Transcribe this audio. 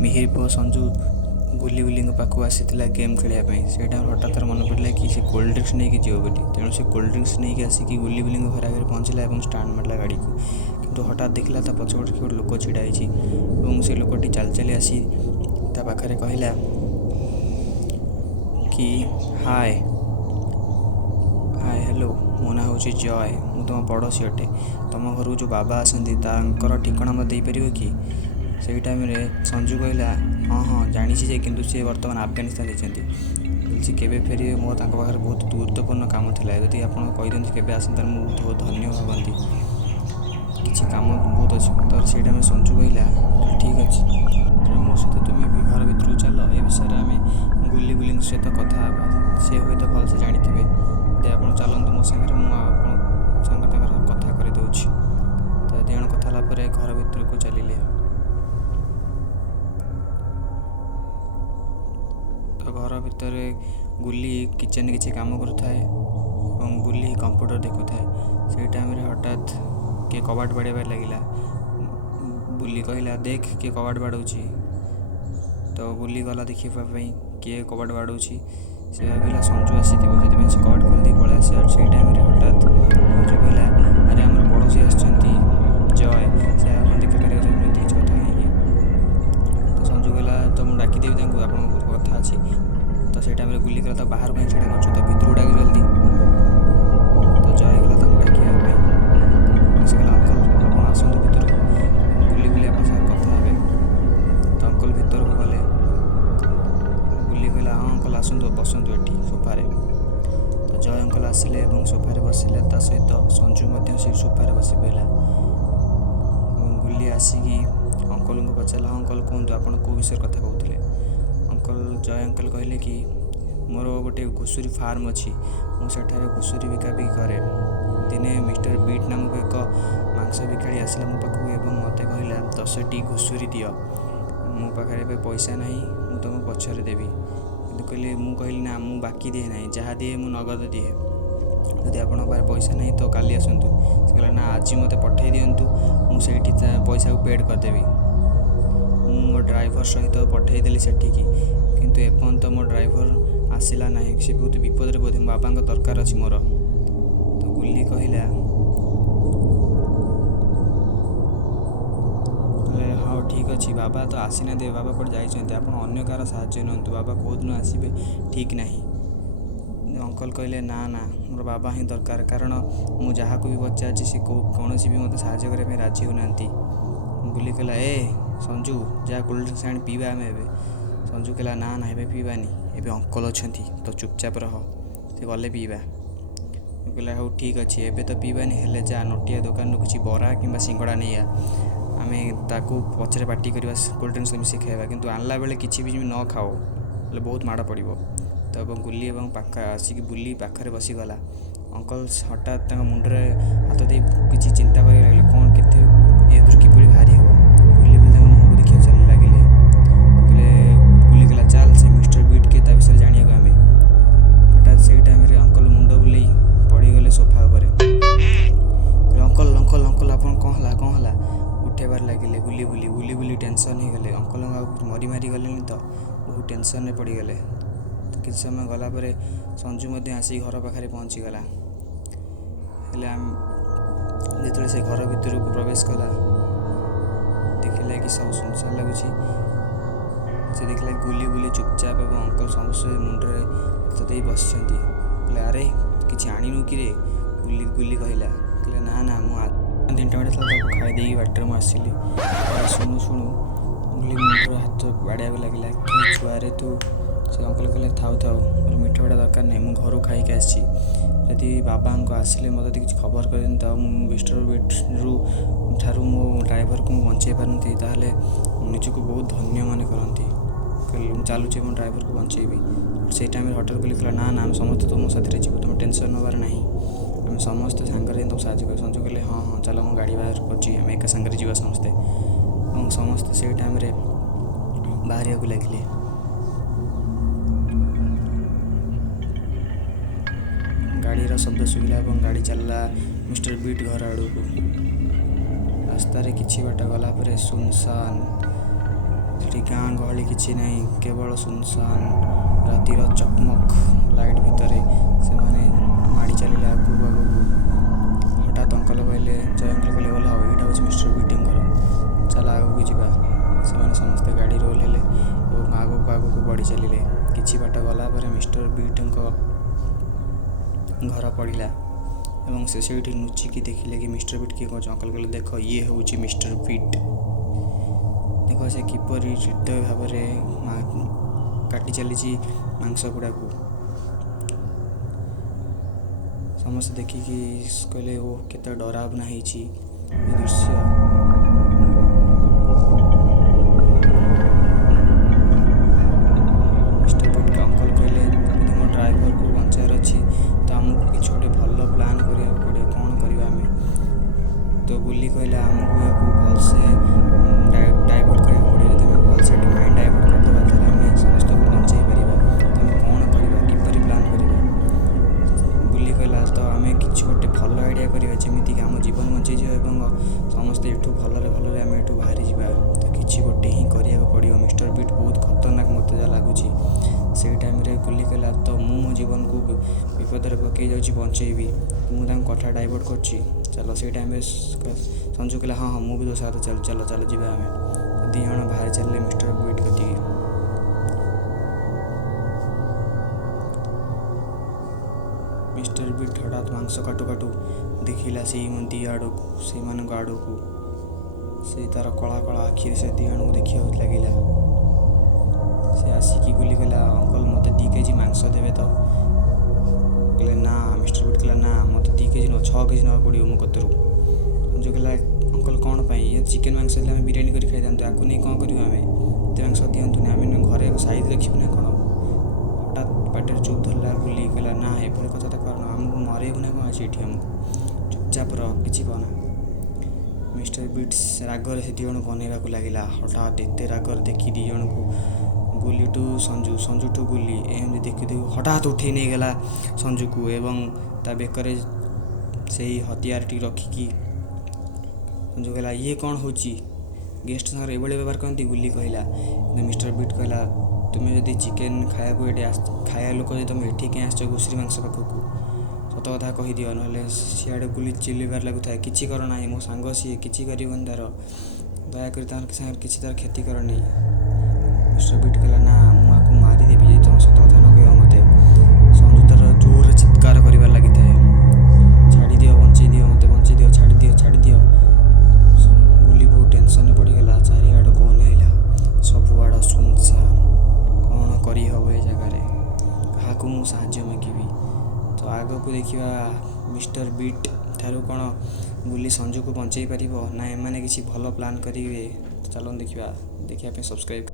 ମିହିର ପୁଅ ସଞ୍ଜୁ ଗୁଲି ଗୁଲିଙ୍କ ପାଖକୁ ଆସିଥିଲା ଗେମ୍ ଖେଳିବା ପାଇଁ। ସେଇଟା ହଠାତ୍ ମନେ ପଡ଼ିଲା କି ସେ କୋଲ୍ଡ ଡ୍ରିଙ୍କସ୍ ନେଇକି ଯିବ ବୋଲି। ତେଣୁ ସେ କୋଲ୍ଡ ଡ୍ରିଙ୍କସ୍ ନେଇକି ଆସିକି ଗୁଲି ଗୁଲିଙ୍କ ଘର ଆଗରେ ପହଞ୍ଚିଲା ଏବଂ ଷ୍ଟାଣ୍ଡ ମାରିଲା ଗାଡ଼ିକୁ। କିନ୍ତୁ ହଠାତ୍ ଦେଖିଲା ତା ପଛପଟେ ଗୋଟେ ଲୋକ ଛିଡ଼ା ହେଇଛି ଏବଂ ସେ ଲୋକଟି ଚାଲି ଚାଲି ଆସି ତା ପାଖରେ କହିଲା କି ହାଏ ହ୍ୟାଲୋ, ମୋ ନାଁ ହେଉଛି ଜୟ, ମୁଁ ତୁମ ପଡ଼ୋଶୀ ଅଟେ। ତୁମ ଘରକୁ ଯେଉଁ ବାବା ଆସନ୍ତି ତାଙ୍କର ଠିକଣା ମୋତେ ଦେଇପାରିବ କି? ସେଇ ଟାଇମ୍ରେ ସଞ୍ଜୁ କହିଲା ହଁ ଜାଣିଛି ଯେ, କିନ୍ତୁ ସେ ବର୍ତ୍ତମାନ ଆଫଗାନିସ୍ତାନ ଯାଇଛନ୍ତି। ସେ କେବେ ଫେରିବେ? ମୋ ତାଙ୍କ ପାଖରେ ବହୁତ ଗୁରୁତ୍ୱପୂର୍ଣ୍ଣ କାମ ଥିଲା। ଯଦି ଆପଣ କହିଦିଅନ୍ତି କେବେ ଆସନ୍ତା ମୁଁ ବହୁତ ଧନ୍ୟ ଭାବନ୍ତି। କିଛି କାମ ବହୁତ ଅଛି। ତ ସେଇ ଟାଇମ୍ରେ ସଞ୍ଜୁ କହିଲା ଠିକ୍ ଅଛି, ମୋ ସହିତ ତୁମେ ବି ଘର ଭିତରକୁ ଚାଲ, ଏ ବିଷୟରେ ଆମେ ଗୁଲି ଗୁଲିଙ୍କ ସହିତ କଥା ହେବା। ସେ ହୁଏତ ଭଲସେ ଜାଣିଥିବେ। ଯଦି ଆପଣ ଚାଲନ୍ତୁ ମୋ ସାଙ୍ଗରେ, ମୁଁ ଆପଣ ସାଙ୍ଗରେ ତାଙ୍କର କଥା କରିଦେଉଛି। ତ ଦୁଇ ଜଣ କଥା ହେଲା ପରେ ଘର ଭିତରକୁ ଚାଲିଲେ। ତ ଘର ଭିତରେ ଗୁଲି କିଚେନ୍ରେ କିଛି କାମ କରୁଥାଏ ଏବଂ ବୁଲି କମ୍ପ୍ୟୁଟର ଦେଖୁଥାଏ। ସେଇ ଟାଇମ୍ରେ ହଠାତ୍ କିଏ କବାଟ ବାଡ଼େଇବାରେ ଲାଗିଲା। ବୁଲି କହିଲା ଦେଖ କିଏ କବାଟ ବାଡ଼ଉଛି। ତ ବୁଲି ଗଲା ଦେଖିବା ପାଇଁ କିଏ କବାଟ ବାଡ଼ଉଛି। ସେ ଭାବିଲା ସଞ୍ଜୁ ଆସିଥିବ, ସେଥିପାଇଁ ସେ କବାଟ ଖୋଲିଦେଇ ପଳେଇ ଆସିଲା। ସେଇ ଟାଇମ୍ରେ ହଠାତ୍ ସଞ୍ଜୁ କହିଲା ଆରେ ଆମର ପଡ଼ୋଶୀ ଆସିଛନ୍ତି ଜୟ, ସେ ଆପଣ ଦେଖା କରିବାକୁ ଚାହୁଁଛନ୍ତି କିଛି କଥା କାହିଁକି? ତ ସଞ୍ଜୁ କହିଲା ତ ମୁଁ ଡାକିଦେବି ତାଙ୍କୁ, ଆପଣଙ୍କ କଥା ଅଛି। ତ ସେଇ ଟାଇମ୍ରେ ଗୁଲି କହିଲା ତ ବାହାରୁ କାହିଁ ଛିଡ଼ା କରୁଛୁ, ତ ଭିତରକୁ ଡାକି ଜଲ୍ଦି। ତ ଜୟ ଗଲା ତାଙ୍କୁ ଡାକିବା ପାଇଁ। ସେ କହିଲା ଅଙ୍କଲ ଆପଣ ଆସନ୍ତୁ ଭିତରକୁ, ଗୁଲି ଆପଣଙ୍କ ସାଙ୍ଗରେ କଥା ହେବେ। ତ ଅଙ୍କଲ ଭିତରକୁ ଗଲେ। ଗୁଲି କହିଲା ହଁ ଅଙ୍କଲ ଆସନ୍ତୁ, ବସନ୍ତୁ ଏଠି ସୋଫାରେ। ତ ଜୟ ଅଙ୍କଲ ଆସିଲେ ଏବଂ ସୋଫାରେ ବସିଲେ। ତା ସହିତ ସଞ୍ଜୁ ମଧ୍ୟ ସେଇ ସୋଫାରେ ବସି ପଡ଼ିଲା ଏବଂ ଗୁଲି ଆସିକି ଅଙ୍କଲଙ୍କୁ ପଚାରିଲା ହଁ ଅଙ୍କଲ କୁହନ୍ତୁ, ଆପଣ କେଉଁ ବିଷୟରେ କଥା କହୁଥିଲେ? ଜୟ ଅଙ୍କଲ କହିଲେ କି ମୋର ଗୋଟେ ଘୁଷୁରୀ ଫାର୍ମ ଅଛି, ମୁଁ ସେଠାରେ ଘୁଷୁରୀ ବିକାବିକି କରେ। ଦିନେ ମିଷ୍ଟର ବିଟ୍ ନାମକ ଏକ ମାଂସ ବିକାଳି ଆସିଲା ମୋ ପାଖକୁ ଏବଂ ମୋତେ କହିଲା 10ଟି ଘୁଷୁରୀ ଦିଅ। ମୋ ପାଖରେ ଏବେ ପଇସା ନାହିଁ, ମୁଁ ତୁମକୁ ପଛରେ ଦେବି। କିନ୍ତୁ ମୁଁ କହିଲି ନା, ମୁଁ ବାକି ଦିଏ ନାହିଁ, ଯାହା ଦିଏ ମୁଁ ନଗଦ ଦିଏ। ଯଦି ଆପଣଙ୍କ ପାଖରେ ପଇସା ନାହିଁ ତ କାଲି ଆସନ୍ତୁ। ସେ କହିଲା ନା, ଆଜି ମୋତେ ପଠାଇ ଦିଅନ୍ତୁ, ମୁଁ ସେଇଠି ପଇସାକୁ ପେଡ଼୍ କରିଦେବି। ମୁଁ ମୋ ଡ୍ରାଇଭର ସହିତ ପଠାଇଦେଲି ସେଠିକି, କିନ୍ତୁ ଏପର୍ଯ୍ୟନ୍ତ ମୋ ଡ୍ରାଇଭର ଆସିଲା ନାହିଁ। ସେ ବହୁତ ବିପଦରେ, ବୋଧେ ମୋ ବାବାଙ୍କ ଦରକାର ଅଛି ମୋର। ତ ଗୁଲି କହିଲା ହଉ ଠିକ୍ ଅଛି, ବାବା ତ ଆସିନାହାନ୍ତି, ବାବା କୁଆଡ଼େ ଯାଇଛନ୍ତି, ଆପଣ ଅନ୍ୟ କାହାର ସାହାଯ୍ୟ ନିଅନ୍ତୁ, ବାବା କେଉଁଦିନ ଆସିବେ ଠିକ୍ ନାହିଁ। ଅଙ୍କଲ କହିଲେ ନା ମୋର ବାବା ହିଁ ଦରକାର, କାରଣ ମୁଁ ଯାହାକୁ ବି ପଚାରିଛି ସେ କୌଣସି ବି ମୋତେ ସାହାଯ୍ୟ କରିବା ପାଇଁ ରାଜି ହେଉନାହାନ୍ତି। ଗୁଲି କହିଲା ସଞ୍ଜୁ ଯାହା କୋଲ୍ଡ ଡ୍ରିଙ୍କସ୍ ଆଣି ପିଇବା ଆମେ ଏବେ। ସଞ୍ଜୁ କହିଲା ନା ଏବେ ପିଇବାନି, ଏବେ ଅଙ୍କଲ ଅଛନ୍ତି ତ ଚୁପଚାପ ରହ, ସେ ଗଲେ ପିଇବା। ମୁଁ କହିଲା ହଉ ଠିକ୍ ଅଛି, ଏବେ ତ ପିଇବାନି, ହେଲେ ଯା ନଟିଆ ଦୋକାନରୁ କିଛି ବରା କିମ୍ବା ସିଙ୍ଗଡ଼ା ନେଇଆ, ଆମେ ତାକୁ ପଛରେ ପାର୍ଟି କରିବା, କୋଲ୍ଡ ଡ୍ରିଙ୍କସ୍ ମିଶି ଖାଇବା, କିନ୍ତୁ ଆଣିଲା ବେଳେ କିଛି ବି ନ ଖାଅ, ହେଲେ ବହୁତ ମାଡ଼ ପଡ଼ିବ। ତ ଗୁଲି ଏବଂ ଆସିକି ବୁଲି ପାଖରେ ବସିଗଲା। ଅଙ୍କଲ ହଠାତ୍ ତାଙ୍କ ମୁଣ୍ଡରେ ହାତ ଦେଇ କିଛି ଚିନ୍ତା କରିବାକୁ ଲାଗିଲେ, କ'ଣ ଏଥିରୁ କିପରି ବାହାରି ହେବ। ବୁଲି ତାଙ୍କ ମୁହଁକୁ ଦେଖିବାକୁ ଲାଗିଲେ। ଗୁଲି କହିଲା ଚାଲ ସେ ମିଷ୍ଟର ବିଟ୍ କିଏ ତା ବିଷୟରେ ଜାଣିବାକୁ ଆମେ। ହଠାତ୍ ସେଇ ଟାଇମ୍ରେ ଅଙ୍କଲ ମୁଣ୍ଡ ବୁଲେଇ ପଡ଼ିଗଲେ ସୋଫା ଉପରେ। ଅଙ୍କଲ ଆପଣ କ'ଣ ହେଲା ଉଠାଇବାରେ ଲାଗିଲେ। ବୁଲି ଟେନସନ୍ ହେଇଗଲେ। ଅଙ୍କଲଙ୍କ ଆଉ ମରି ଗଲେନି ତ, ବହୁତ ଟେନସନ୍ରେ ପଡ଼ିଗଲେ। କିଛି ସମୟ ଗଲା ପରେ ସଞ୍ଜୁ ମଧ୍ୟ ଆସି ଘର ପାଖରେ ପହଞ୍ଚିଗଲା। ହେଲେ ଯେତେବେଳେ ସେ ଘର ଭିତରକୁ ପ୍ରବେଶ କଲା, ଦେଖିଲା କି ସବୁ ସୁନସାନ ଲାଗୁଛି। ସେ ଦେଖିଲା ଗୁଲି ଚୁପଚାପ ଏବଂ ଅଙ୍କଲ ସମସ୍ତେ ମୁଣ୍ଡରେ ହାତ ଦେଇ ବସିଛନ୍ତି। କହିଲେ ଆରେ କିଛି ଆଣିନୁ କିରେ? ଗୁଲି କହିଲା ନା ମୁଁ 3ଟା ବେଳେ ଥିଲା, ତାକୁ ଖାଇ ଦେଇକି ବାଟରେ ମୁଁ ଆସିଲି। ଶୁଣୁ ଗୁଲି ମୁଣ୍ଡରେ ହାତ ବାଡ଼େଇବାକୁ ଲାଗିଲା, କି ଛୁଆରେ ତୁ। ସେ ଅଙ୍କଲ କହିଲେ ଥାଉ ମୋର ମିଠା ଦରକାର ନାହିଁ, ମୁଁ ଘରୁ ଖାଇକି ଆସିଛି। ଯଦି ବାବାଙ୍କ ଆସିଲେ ମୋତେ ଯଦି କିଛି ଖବର କରିଦିଅନ୍ତି, ତ ମୁଁ ମିଷ୍ଟର ବିଟ୍ରୁ ଠାରୁ ମୋ ଡ୍ରାଇଭରକୁ ମୁଁ ବଞ୍ଚାଇ ପାରନ୍ତି, ତାହେଲେ ନିଜକୁ ବହୁତ ଧନ୍ୟ ମନେ କରନ୍ତି। କହିଲି ମୁଁ ଚାଲୁଛି ମୋ ଡ୍ରାଇଭରକୁ ବଞ୍ଚାଇବି। ସେଇ ଟାଇମ୍ରେ ହଠାତ୍ ଗୁଲି କହିଲା ନା ଆମେ ସମସ୍ତେ ତୁମ ସାଥିରେ ଯିବୁ, ତୁମେ ଟେନସନ୍ ନେବାର ନାହିଁ, ଆମେ ସମସ୍ତେ ସାଙ୍ଗରେ ହିଁ ତୁମକୁ ସାହାଯ୍ୟ କରିବୁ। ସଞ୍ଜୁ କହିଲେ ହଁ ଚାଲ, ମୁଁ ଗାଡ଼ି ବାହାର କରୁଛି, ଆମେ ଏକା ସାଙ୍ଗରେ ଯିବା ସମସ୍ତେ। ଏବଂ ସମସ୍ତେ ସେଇ ଟାଇମ୍ରେ ବାହାରିବାକୁ ଲାଗିଲେ। ଗାଡ଼ିର ଶବ୍ଦ ଶୁଭିଲା ଏବଂ ଗାଡ଼ି ଚାଲିଲା ମିଷ୍ଟର ବିଟ୍ ଘର ଆଡ଼କୁ। ରାସ୍ତାରେ କିଛି ବାଟ ଗଲା ପରେ ସୁନସାନ ସେଠି ଗାଁ ଗହଳି କିଛି ନାହିଁ, କେବଳ ସୁନସାନ୍ ରାତିର ଚକମକ ଲାଇଟ୍ ଭିତରେ ସେମାନେ ମାଡ଼ି ଚାଲିଲେ ଆଗକୁ। ହଠାତ୍ ଅଙ୍କଲ କହିଲେ, ଜୟ ଅଙ୍କଲ କହିଲେ, ଓହ୍ଲାଅ, ଏଇଟା ହେଉଛି ମିଷ୍ଟର ବିଟ୍ଙ୍କ ଘର, ଚାଲ ଆଗକୁ ଯିବା। ସେମାନେ ସମସ୍ତେ ଗାଡ଼ିରୁ ଓହ୍ଲେଇଲେ ଏବଂ ଆଗକୁ ବଢ଼ି ଚାଲିଲେ। କିଛି ବାଟ ଗଲା ପରେ ମିଷ୍ଟର ବିଟ୍ଙ୍କ ଘର ପଡ଼ିଲା ଏବଂ ସେ ସେଇଠି ଲୁଚିକି ଦେଖିଲେ କି ମିଷ୍ଟର ବିଟ୍ କିଏ କହୁଛି। ଅଙ୍କଲ କହିଲେ, ଦେଖ, ଇଏ ହେଉଛି ମିଷ୍ଟର ବିଟ୍। ଦେଖ ସେ କିପରି ହୃଦୟ ଭାବରେ କାଟି ଚାଲିଛି ମାଂସ ଗୁଡ଼ାକୁ। ସମସ୍ତେ ଦେଖିକି କହିଲେ, ଓ କେତେ ଡରାବନା ହେଇଛି ଏ ଦୃଶ୍ୟ। ମିଷ୍ଟର ବିଟ୍ ଅଙ୍କଲ କହିଲେ, ଯଦି ମୋ ଡ୍ରାଇଭରକୁ ବଞ୍ଚାଇବାର ଅଛି ତ ଆମକୁ କିଛି ଗୋଟେ ଭଲ ପ୍ଲାନ୍ କରିବାକୁ ପଡ଼ିବ। କ'ଣ କରିବା ଆମେ? ତ ବୁଲି କହିଲା, ଆମକୁ ଏହାକୁ ଭଲସେ ଡାଇଭର୍ଟ କରିବାକୁ ପଡ଼ିବ। ଯଦି ଆମେ ଭଲସେ ମାଇଣ୍ଡ ଡାଇଭର୍ଟ କରିଦେବା ତାହେଲେ ଆମେ ସମସ୍ତଙ୍କୁ ବଞ୍ଚାଇ ପାରିବା। ତ ଆମେ କ'ଣ କରିବା, କିପରି ପ୍ଲାନ୍ କରିବା? ବୁଲି କହିଲା, ତ ଆମେ କିଛି ଗୋଟେ ଭଲ ଆଇଡ଼ିଆ କରିବା ଯେମିତିକି ଆମ ଜୀବନ ବଞ୍ଚାଇଯିବ ଏବଂ ସମସ୍ତେ ଏଠୁ ଭଲରେ ଆମେ ଏଠୁ ବାହାରିଯିବା। ତ କିଛି ଗୋଟେ ହିଁ କରିବାକୁ ପଡ଼ିବ। ମିଷ୍ଟର ବିଟ୍ ବହୁତ ଖତରନାକ ମୋତେ ଯାହା ଲାଗୁଛି। ସେଇ ଟାଇମ୍ରେ ଗୁଲି କହିଲା, ତ ମୁଁ ମୋ ଜୀବନକୁ ବିପଦରେ ପକାଇ ଯାଉଛି, ବଞ୍ଚେଇବି। ମୁଁ ତାଙ୍କ କଥା ଡାଇଭର୍ଟ କରୁଛି, ଚାଲ। ସେଇ ଟାଇମ୍ରେ ସଞ୍ଜୁ କହିଲା, ହଁ ମୁଁ ବି ତୋ ସାଥ ଚାଲ ଯିବା ଆମେ। ଦୁଇ ଜଣ ବାହାରି ଚାଲିଲେ ମିଷ୍ଟର ବିଟ୍ କତିକି। ମିଷ୍ଟର ବିଟ୍ ହଠାତ୍ ମାଂସ କାଟୁ ଦେଖିଲା ସେଇମାନଙ୍କ ଆଡ଼କୁ। ସେ ତା'ର କଳା ଆଖିରେ ସେ ଦୁଇ ଜଣଙ୍କୁ ଦେଖିବାକୁ ଲାଗିଲା। ସେ ଆସିକି ଗୁଲି କହିଲା, ଅଙ୍କଲ ମୋତେ 2 କେଜି ମାଂସ ଦେବେ ତ? କହିଲେ, ନା। ମିଷ୍ଟର ବିଟ୍ କହିଲା, ନା, ମୋତେ 2 କେଜି ନୁହଁ, 6 କେଜି ନେବାକୁ ପଡ଼ିବ ମୋ କତିରୁ। ସଞ୍ଜୁ କହିଲା, ଅଙ୍କଲ କ'ଣ ପାଇଁ? ଏ ଚିକେନ୍ ମାଂସ ହେଲେ ଆମେ ବିରିୟାନୀ କରି ଖାଇଥାନ୍ତୁ, ଆକୁ ନେଇ କ'ଣ କରିବୁ ଆମେ? ଏତେ ମାଂସ ଦିଅନ୍ତୁନି, ଆମେ ଘରେ ସାଇଜ୍ ରଖିବୁ ନା କ'ଣ? ହଠାତ୍ ପାଟିରେ ଚୁପ୍ ଧରିଲା ଗୁଲି କହିଲା, ନା, ଏପରି କଥାବାର୍ତ୍ତା କରନା, ଆମକୁ ମରେଇବୁ ନା କ'ଣ ଅଛି ଏଠି? ଆମକୁ ଚୁପଚାପ ରହ, କିଛି କହନା। ମିଷ୍ଟର ବିଟ୍ ରାଗରେ ସେ ଦୁଇ ଜଣଙ୍କୁ ଅନେଇବାକୁ ଲାଗିଲା। ହଠାତ୍ ଏତେ ରାଗରେ ଦେଖି ଦୁଇ ଜଣଙ୍କୁ ଗୁଲିଠୁ ସଞ୍ଜୁଠୁ ଗୁଲି ଏମିତି ଦେଖି ହଠାତ୍ ଉଠେଇ ନେଇଗଲା ସଞ୍ଜୁକୁ ଏବଂ ତା ବେକରେ ସେଇ ହତିଆରଟି ରଖିକି ସଞ୍ଜୁ କହିଲା, ଇଏ କ'ଣ ହେଉଛି? ଗେଷ୍ଟ ସାଙ୍ଗରେ ଏଭଳି ବ୍ୟବହାର କରନ୍ତି? ଗୁଲି କହିଲା। କିନ୍ତୁ ମିଷ୍ଟର ବିଟ୍ କହିଲା, ତୁମେ ଯଦି ଚିକେନ୍ ଖାଇବାକୁ ଏଠି ଖାଇବା ଲୋକ ଯଦି ତୁମେ ଏଠି କାହିଁ ଆସିଛ ଘୁଷୁରୀ ମାଂସ ପାଖକୁ? ସତ କଥା କହିଦିଅ, ନହେଲେ ସିଆଡ଼େ ଗୁଲି ଚିଲ୍ଲିବାର ଲାଗୁଥାଏ, କିଛି କର ନାହିଁ, ମୋ ସାଙ୍ଗ ସିଏ, କିଛି କରିବନି ତା'ର, ଦୟାକରି ତାଙ୍କ ସାଙ୍ଗରେ କିଛି ତା'ର କ୍ଷତି କରନି। ମିଷ୍ଟର ବିଟ୍ କହିଲା, ନା, ମୁଁ ଆକୁ ମାରିଦେବି ଯଦି ତୁମେ ସତ କଥା ନ କହିବ ମୋତେ। ସଞ୍ଜୁ ତା'ର ଜୋରରେ ଚିତ୍କାର କରିବାର ଲାଗିଥାଏ, ଛାଡ଼ିଦିଅ, ମୋତେ ବଞ୍ଚେଇ ଦିଅ, ଛାଡ଼ିଦିଅ। ଗୁଲି ବହୁତ ଟେନସନ୍ରେ ପଡ଼ିଗଲା। ଚାରିଆଡ଼କୁ ଅନାଇଲା, ସବୁଆଡ଼ ସୁନସାନ୍। କ'ଣ କରିହେବ ଏ ଜାଗାରେ? କାହାକୁ ମୁଁ ସାହାଯ୍ୟ ମାଗିବି? ତ ଆଗକୁ ଦେଖିବା ମିଷ୍ଟର ବିଟ୍ ଠାରୁ କ'ଣ ଗୁଲି ସଞ୍ଜୁକୁ ବଞ୍ଚେଇ ପାରିବ, ନା ଏମାନେ କିଛି ଭଲ ପ୍ଲାନ୍ କରିବେ? ଚାଲନ୍ତୁ ଦେଖିବା ପାଇଁ ସବସ୍କ୍ରାଇବ୍